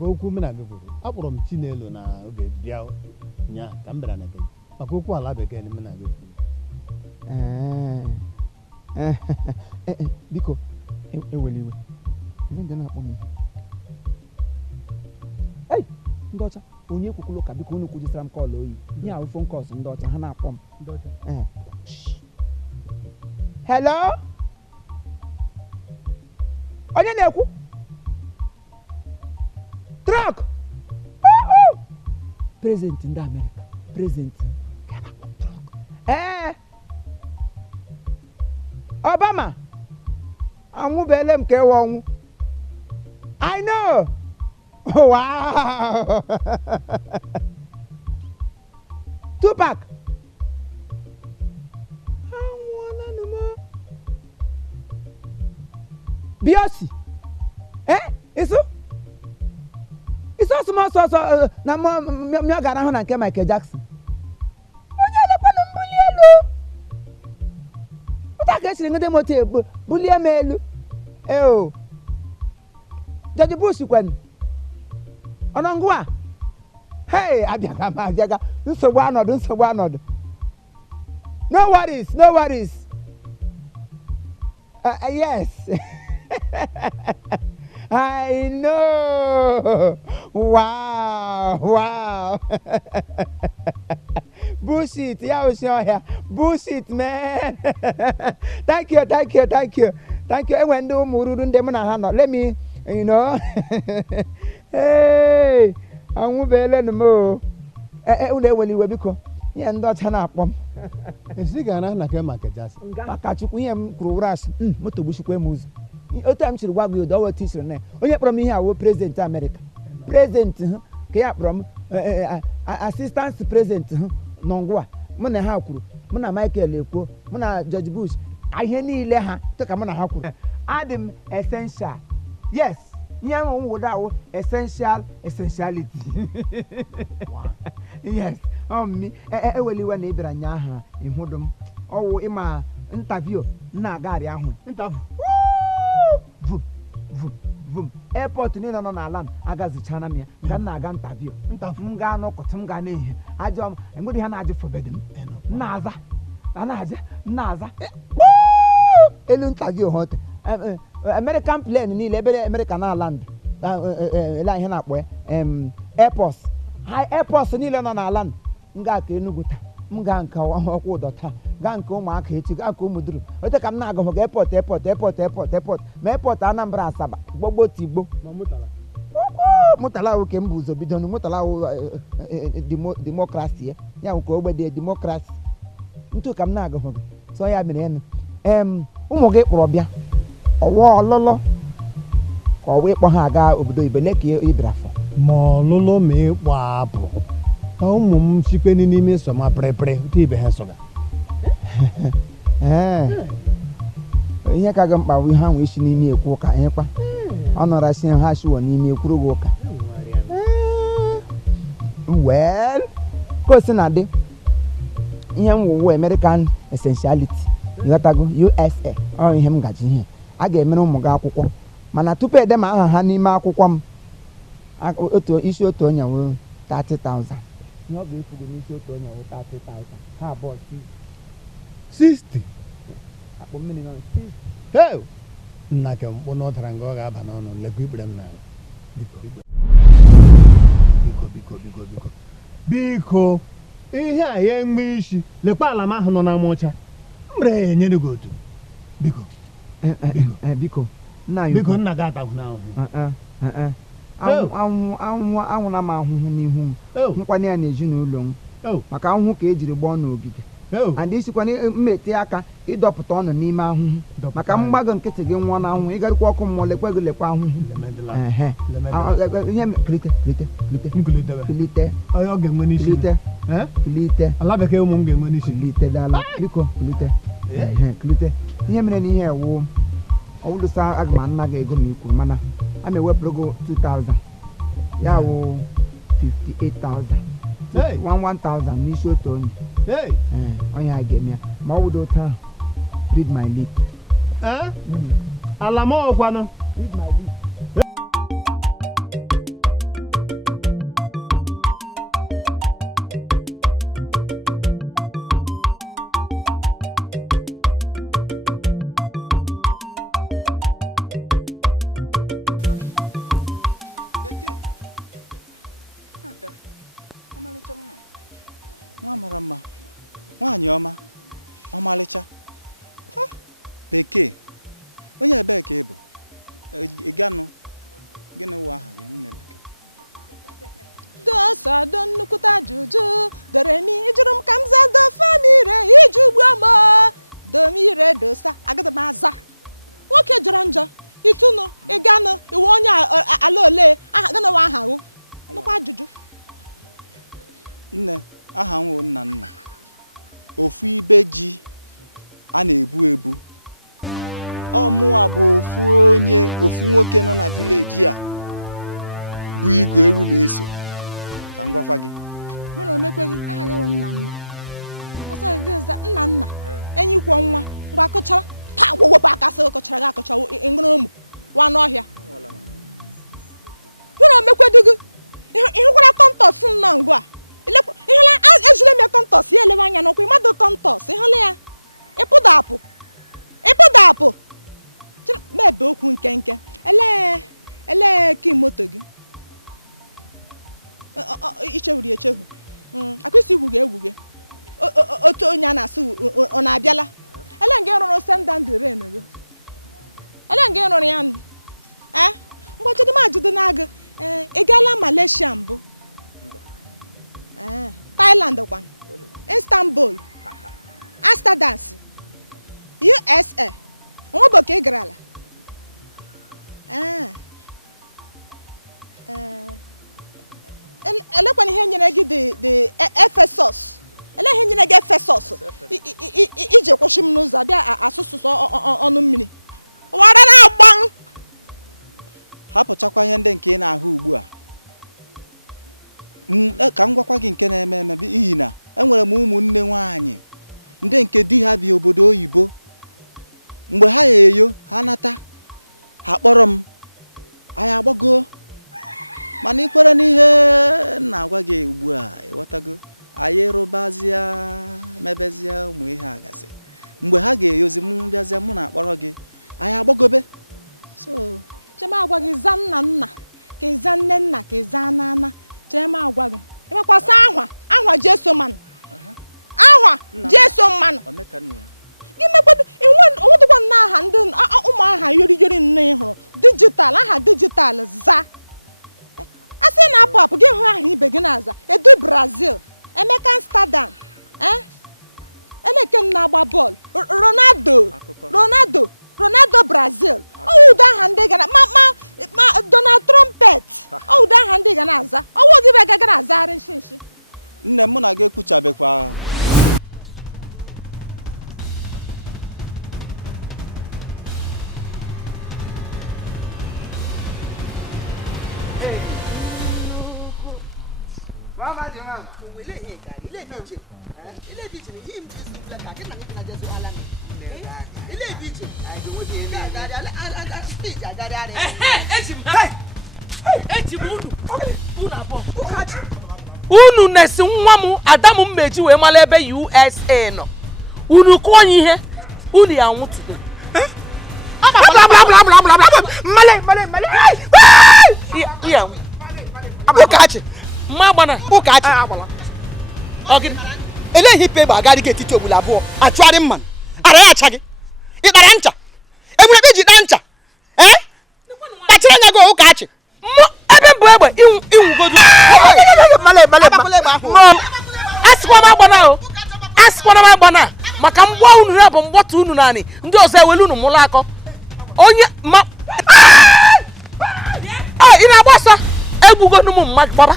maka okwu m na-agụ kwuru akpọrọ m Chinelo na oge bịa nya ka m bịara na be maka okwu ala bekee m na-agụ biko eweli iwe ndị na-akpọ m ei ndị ọcha onye kwukwulu ka biko unu kwujisara m kọọlụ oyi ihe ahụ phone calls ndị ọcha ha na-akpọ m hello onye na-ekwu truck president ndị Amerịka president Obama anwụbeele m ka ewe ọnwụ I know wow Tupac anwụọlanụ m Biosi isu ọsọ na m gara hụ na nke Michael Jackson onye elekwanụ mbuli elu ụta ka esiri ngede moto egbo bulie m elu George Bush kwenu ọnọngwa hey abịaga nsogbu anọdụ no worries yes I know wow bullshit ya oshiohia bullshit man thank you enwe ndị ụmụ ruru ndị m na ha nọ let me hey anwụbeele m unu eweli iwe biko ihe ndị ọcha na-akpọ m esi gara na ke maka Jackson maka Chukwu ihe m kwuru wụrasị moto gbuchikwa m ụzọ otu a m chiri gwa gị ụdọ ọwa tichiri na onye kpọrọ m ihe awụ prezident Amerịka prezident ha ka ya kpọrọ m asistant prezident ha n'ọngwa mụ na ha kwuru mụ na Michael Ekwo mụ na George Bush ihe niile ha tụka mụ na ha kwuru adị m essential yes ihe ahụ nwụrụ awụ essentiality yes ọmị eweli iwe na ịbịara nya aha ịhụdụ m ọwụ ịma interview na-agarị ahụ vum airport niile nọ n'ala m agazichana m ya nga m na-aga interview m gaa n'ụkọtụ m gaa n'ihe ajọ m enwere ha na-ajụ fọbedị m na-aza elu interview hot American plane niile ebe America na land ele ihe na-akpọ ya airports niile nọ n'ala m gaa ka Enugu taa m gaa nke ọkwụ ụdọ taa gaa nke ụmụaka echi gaa nke ụmụ duru ote ka m na-agụ ga airport ma airport Anambra Asaba gbogbo tigbo mụtala nwoke m bụ ụzọ bidonu mụtala demokrasi ya nke ogbede demokrasi ntu ka m na-agụ so ya mere enu ụmụ gị kpọrọ bịa ọwa ọlụlụ ka ọwa ịkpọ ha aga obodo ibele ka ibirafọ ma ọlụlụ ma ịkpọ abụ ka ụmụ m sikwe n'ime sọma pịrịpịrị otu ibe ha sọga ihe ka gị mkpa bụ ha nwee isi n'ime ekwu ụka ịkwa ọ nọrọ si ha shiwo n'ime ekwuru gị ụka well ka o si na dị ihe m wụwo American essentiality ịghọtago USA ọ ihe m gaji ihe a ga-emere ụmụ gị akwụkwọ mana tupu ede ma aha ha n'ime akwụkwọ m isi otu onye nwere 30,000 ihe ọ ga-efugo n'isi otu onye nwere 30,000 ha abụọ 60 akpọ mmiri nọ nna ke mkpụ na ọ tara nga ọ ga-aba n'ọnụ lekwa ikpere m n'ala biko ihe a ya enwe isi lekwa ala m ahụ nọ na amụcha mre ya enyere gị otu biko nna gị atahụ n'ahụhụ anwụna m ahụhụ n'ihu m nkwanye ya n'ezinụlọ m maka ahụhụ ka ejiri gbaa n'ogige and isikwana mmeti aka ịdọpụta ọnụ n'ime ahụhụ maka mgbago nkịtị gị nwụọ na ahụhụ ịgarịkwa ọkụ mmụọ lekwa gị lekwa ahụhụ ihe kilite ala bekee ụmụ m ga-enwe n'isi dala biko kilite ihe mere na ihe ewu ọwụlụsa aga ma nna gị ego m ikwuru mana a na-ewepụrụ gị 2,000 ya wụ 58,000 1,000 n'isi otu onye onye a ga-eme ya ma ọ wụdo taa read my lip ala m ọkwanụ read my lip nwa mara mma, nwaanyị ọma, ọmalịcha. Ha, bekee. Onye ebee ka ị bụ? Ị ganụ? Gịnị wụ aha gị, nne bekee? Dosa do nnukwute ajụjụ dore mi jụrụ m ka m zaa do famire iji ugbu ọma domire dosa agada m aza nwoke jọrọ njọ itunu ịganụ iwe onye ala ole aha gana wa aha hụ nnukwu ajụjụ. Nne, aha m wụ nna ofu ibe ji a na-ebu ebu. Ọmụwa bụ ofu nwoke nọ na vileji a bụ igwe ewu na-eso. Ka m gwakwa gị. Mụrụ omekweghị aha gị wụ nna ọsọ gị nna enyi kwọ nwa mgbe akụchara taa gwogwopụ aka sị kọchara gị akụcha ịṅụrụ ụmụ wa n'ọhịa. Mụrụ omekwedu gị ịhụkwara kọntọs nọ ngwa ihụla ejule m ya kọntọs ya elewe anya n'ụkwụ ịmadụ kọntọs ịhụla ya ịpụdapụ mebe okwu nkenke elee ki moto gị ichewuri echewu akwụsị igbuge otu onye a na-asụ ọ na-abịala ele nga ịrụrụ sendandị ren gị ele nga ịrụrụ ya nụ mgbachidị m ajụdị na-agụ ị gaala Malaysia mbụ Thailand kwan Istanbul Amsterdam USA onwe bụ ka ị gara ala elekwana ihe nyere gị dị Efesos ele ihe nyere gị Efesos iji kwụsị m n'ụzọ abịa asụsụ ọnụ mmiri wara na-agbanụ. Hapụchakwa ihe ndị nke ị na-ahụ ugbu a. Ka m gwakwa gị nke na-eme eme n'ihi na enwere m ụmụnne nwaanyị ndị nke di ha bi obodo oyibo. Mgbe ha eyo ha nata ha kpọrọ m anyị agbago, mana ikwere n'ihe na-agwa gị ugbu a ịghọtago, anyị rụbazie mebezie ụmụ ihe agasị. Mgbe ha ga-eyozi m bịazie mụ na-akpọrọ gị anyị agbagobe. So chema agwa gị za nna ka ịza nne ka ịza nana chema agwa gị emekwasa ahwa Jesu mmanụ gị mekwedo onwedịkwa nna aha ndị ụmụ aha yori nne hụrụ dijitalụ aha dijitalụ za asị na-apụ gị hụ aha ibe gị na-aza Edu Brazil Emeka Amsterdam eleke na-agba bọọlụ Ronaldo Brazil ụdị aha ndị gara ma Donald Trumpet ụdị aha ndị ga na-aza ọwụ gị be ga na-azagharị nshi. Nne m na gị ekwuchabekwa. Unu na-esi nwa m ada m mmeji wee mara ebe USA nọ. Unu kụọ ihe unu ya nwụtụdo. Eleghị ipe bụ agadi gị etiti ogbula abụọ achụgharị mmanụ ara ya acha gị ịkpara ncha enwere ebe iji taa ncha kpachiri anya gị Ụkachi ebe mbụ egbe ịnwụgodu asịkwana m agbana maka mgba unu ya bụ mgbọtụ unu naanị ndị ọzọ ewelu unu mụlụ akọ onye ma ị na-agba ọsọ egbugonu m mmadụ gbaba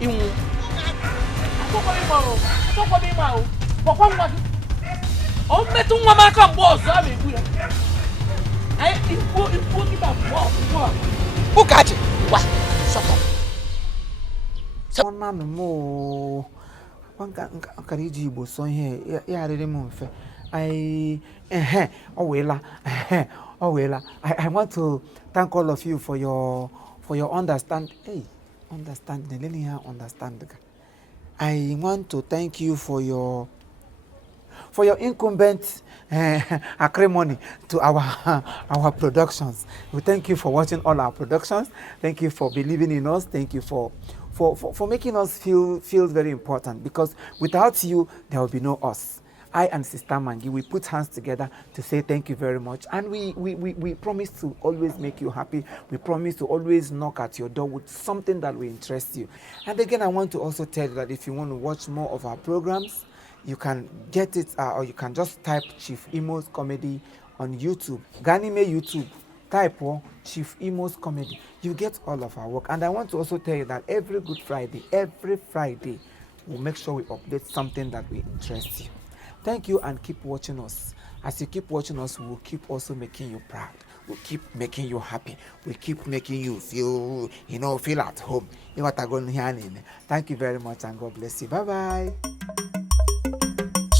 inwu o mmetụ nwa m aka mgbe ọzọ a na-egbu ya Ụkachi gwa nkara iji Igbo sọ ihe ịgharịrị m mfe ọ weela I want to thank all of you for your understanding. I want to thank you for your incumbent acrimony to our productions. We thank you for watching all our productions. Thank you for believing in us. Thank you for for making us feel very important, because without you there will be no us. I and Sister Mangi, we put hands together to say thank you very much, and we promise to always make you happy. We promise to always knock at your door with something that will interest you. And again, I want to also tell you that if you want to watch more of our programs, you can get it, or you can just type Chief Imo's Comedy on YouTube. Ganime YouTube, type Chief Imo's Comedy. You get all of our work. And I want to also tell you that every Friday, we'll make sure we update something that will interest you. Thank you, and keep watching us. As you keep watching us, we will keep also making you proud. We'll keep making you happy. We'll keep making you feel at home. Thank you very much, and God bless you. Bye-bye.